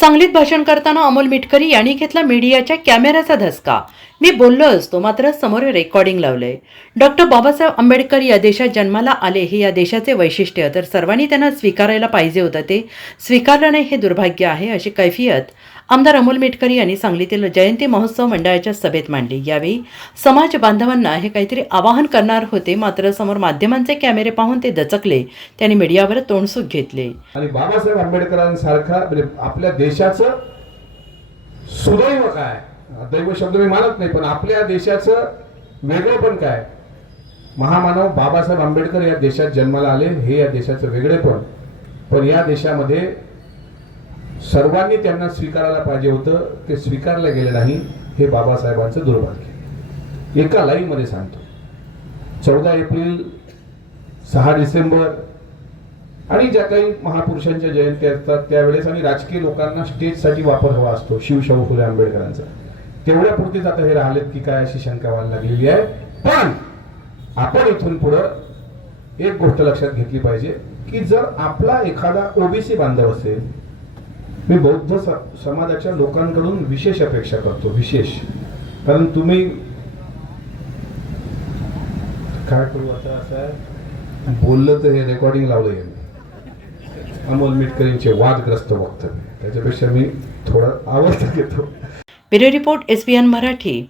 सांगलीत भाषण करताना अमोल मिटकरी यांनी घेतला मीडियाच्या कॅमेऱ्याचा धसका. मी बोललो असतो मात्र समोर रेकॉर्डिंग लावलंय. डॉक्टर बाबासाहेब आंबेडकर या देशात जन्माला आले हे या देशाचे वैशिष्ट्य, तर सर्वांनी त्यांना स्वीकारायला पाहिजे होतं, ते स्वीकारलं नाही हे दुर्भाग्य आहे, अशी कैफियत आमदार अमोल मिटकरी यांनी सांगलीतील जयंती महोत्सव मंडळाच्या सभेत मांडली. यावेळी समाज बांधवांना हे काहीतरी आवाहन करणार होते, मात्र समोर माध्यमांचे कॅमेरे पाहून ते दचकले. त्यांनी मीडियावर तोंडसुख घेतले. आणि बाबासाहेब आंबेडकरांसारखा आपल्या देशाचं सुदैव काय, दैव शब्द मी मानत नाही, पण आपल्या देशाचं वेगळेपण काय. महामानव बाबासाहेब आंबेडकर या देशात जन्माला आले हे या देशाचं वेगळेपण. पण या देशामध्ये सर्वांनी त्यांना स्वीकारायला पाहिजे होतं, ते स्वीकारलं गेलं नाही, हे बाबासाहेबांचं दुर्भाग्य. एका लाईव्ह मध्ये सांगतो, 14 एप्रिल, 6 डिसेंबर आणि ज्या काही महापुरुषांच्या जयंती असतात त्यावेळेस आणि राजकीय लोकांना स्टेजसाठी वापर हवा असतो शिवशाहू फुले आंबेडकरांचा, तेवढ्या पुरतीच आता हे राहिलेत की काय अशी शंका व्हायला लागलेली आहे. पण आपण इथून पुढं एक गोष्ट लक्षात घेतली पाहिजे की जर आपला एखादा ओबीसी बांधव असेल, मी बौद्ध समाजाच्या लोकांकडून विशेष अपेक्षा करतो, विशेष, कारण तुम्ही काय करू आता असं आहे, बोललं तर हे रेकॉर्डिंग लावलं आहे अमोल मिटकरींचे वादग्रस्त वक्तव्य, त्याच्यापेक्षा मी थोडा आवाज घेतो. Bureau report SBN Marathi.